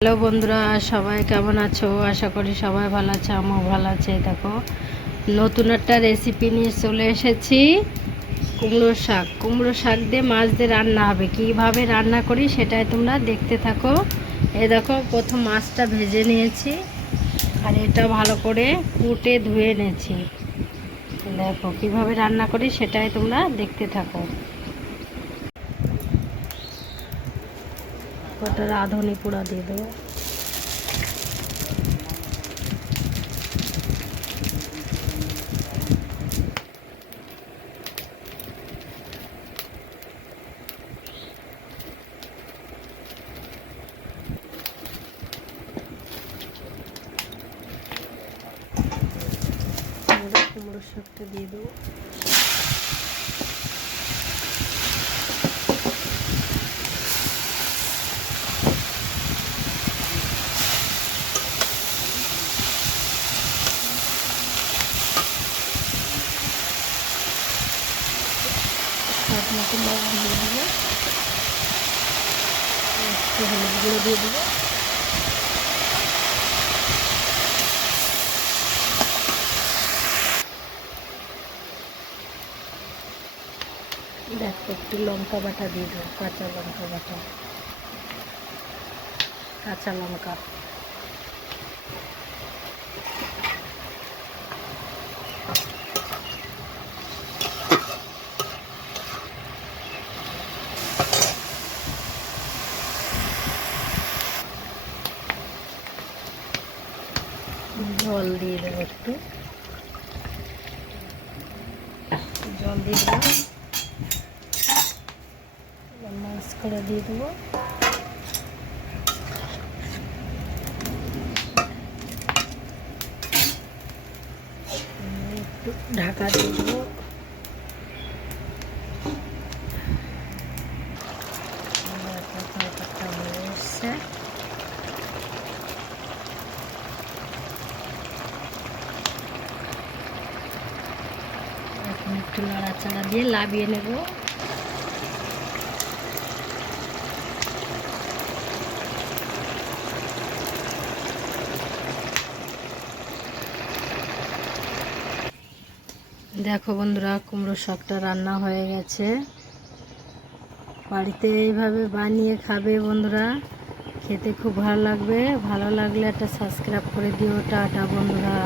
Hello বন্ধুরা, সবাই কেমন আছো? আশা করি সবাই ভালো আছে, আমিও ভালো আছে। দেখো, নতুন একটা রেসিপি নিয়ে চলে এসেছি। কুমড়ো শাক। কুমড়ো শাক দিয়ে মাছ দিয়ে রান্না হবে। কীভাবে রান্না করি সেটাই তোমরা দেখতে থাকো। এ দেখো, প্রথম মাছটা ভেজে নিয়েছি আর এটা ভালো করে কুটে ধুয়ে নিয়েছি। দেখো, কীভাবে রান্না করি সেটাই তোমরা দেখতে থাকো। ওটা রাঁধুনি পোড়া দিয়ে দেবো। কুমড়ো কুমড়োর শাকটা দিয়ে দেবো। মতো লবণ দিয়ে দেবো একটু হলুদ গুঁড়ো দিয়ে দেবো দেখো, একটু লঙ্কা বাটা দিয়ে দেবো কাঁচা লঙ্কা বাটা। কাঁচা লঙ্কা। জল দিয়ে দেবো একটু। জল দিয়ে দেবো মাছগুলো দিয়ে দেবো। ঢাকা দিয়ে দেবো এবার তরকারিটা হয়ে এসছে এখন একটু নাড়াচাড়া দিয়ে লাবিয়ে নেব। দেখো বন্ধুরা, কুমড়ো শাকটা রান্না হয়ে গেছে। বাড়িতে এইভাবে বানিয়ে খাবে বন্ধুরা। খেতে খুব ভালো লাগবে। ভালো লাগলে একটা সাবস্ক্রাইব করে দিও। টাটা বন্ধুরা।